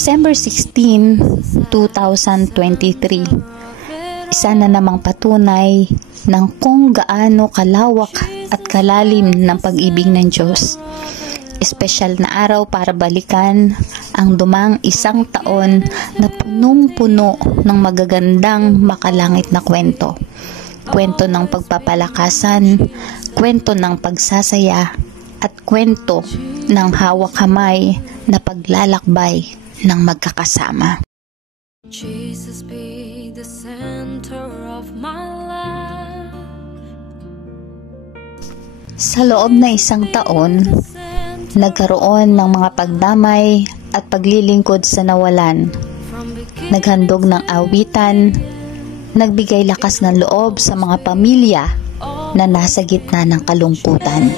December 16, 2023, isa na namang patunay ng kung gaano kalawak at kalalim ng pag-ibig ng Diyos. Espesyal na araw para balikan ang dumang isang taon na punong-puno ng magagandang makalangit na kwento. Kwento ng pagpapalakasan, kwento ng pagsasaya, at kwento ng hawak kamay na paglalakbay ng magkakasama. Jesus be the center of my life. Sa loob na isang taon, nagkaroon ng mga pagdamay at paglilingkod sa nawalan. Naghandog ng awitan, nagbigay lakas ng loob sa mga pamilya na nasa gitna ng kalungkutan.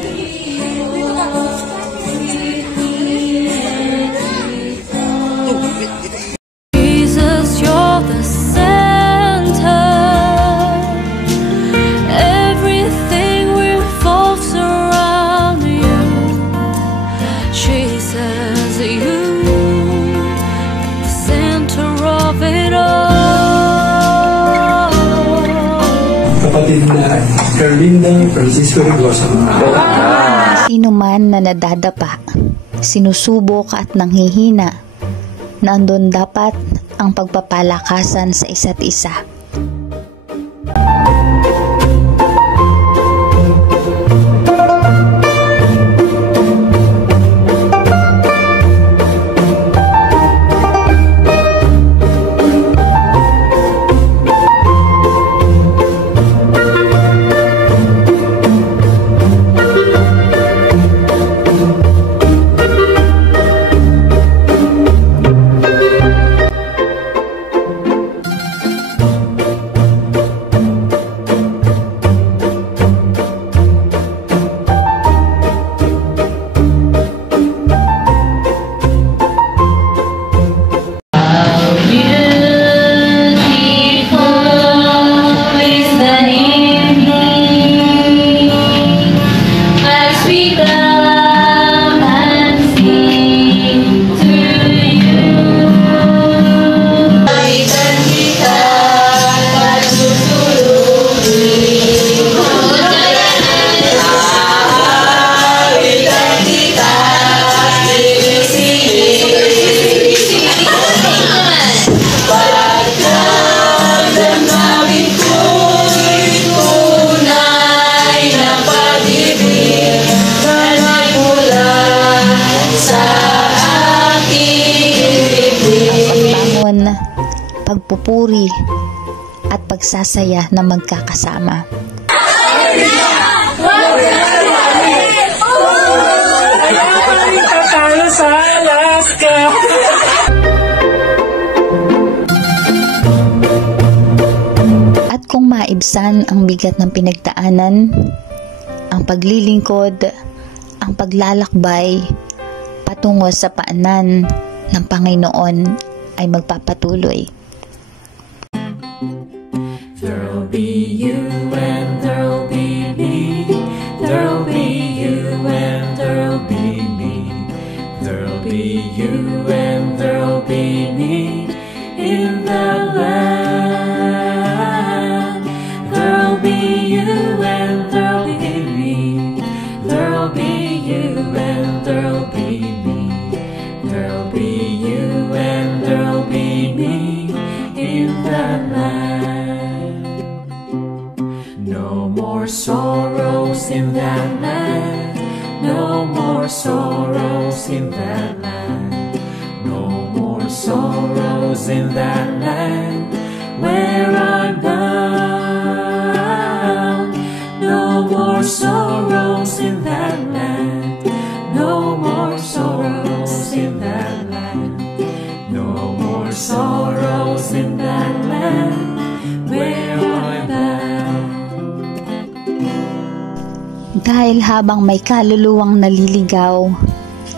Jesus, you're the center. Everything revolves around you. Jesus, you, the center of it all. Kapatid na Carlinda Francisco Regosa. Sino man na nadadapa, sinusubok at nanghihina, nandun dapat ang pagpapalakasan sa isa't isa. Pagpupuri at pagsasaya na magkakasama. At kung maibsan ang bigat ng pinagdaanan, ang paglilingkod, ang paglalakbay patungo sa paanan ng Panginoon ay magpapatuloy. There'll be you and there'll be me. There'll be you and there'll be me. There'll be you and there'll be me in the land. There'll be you and there'll be me. There'll be you and there'll be me. There'll be you and there'll be me in the land. No more sorrows in that land. No more sorrows in that land. No more sorrows in that land where I'm bound. No more sorrows in that land. No more sorrows in that land. No more sorrows in that land where I'm bound. Dahil habang may kaluluwang naliligaw,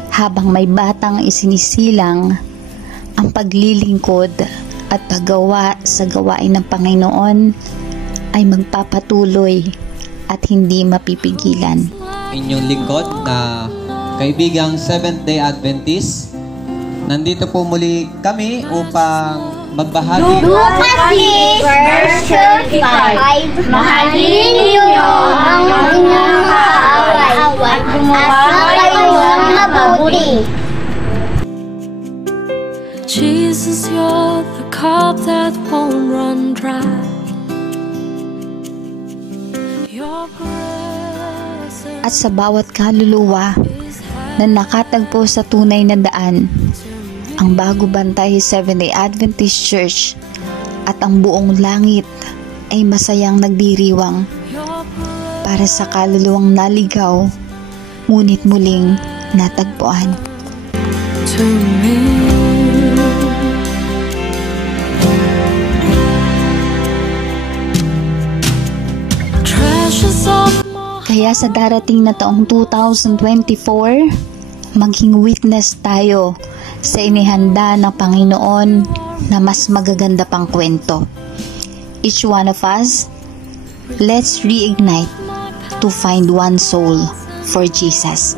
habang may batang isinisilang, ang paglilingkod at paggawa sa gawain ng Panginoon ay magpapatuloy at hindi mapipigilan. Inyong lingkod na kaibigang Seventh-day Adventist, Nandito po muli kami upang magbahagi Lucas 6, verse 35. Mahalin niyo ang inyong kaaway at gumawa kayo ng mabuti. Jesus, you're the cup that won't run dry. Your presence At sa bawat kaluluwa na nakatagpo sa tunay na daan, ang Bago Bantay Seventh-day Adventist Church at ang buong langit ay masayang nagdiriwang para sa kaluluwang naligaw, ngunit muling natagpuan. to me. Treasures of my Kaya sa darating na taong 2024, maging witness tayo sa inihanda ng Panginoon na mas magaganda pang kwento. Each one of us, let's reignite to find one soul for Jesus.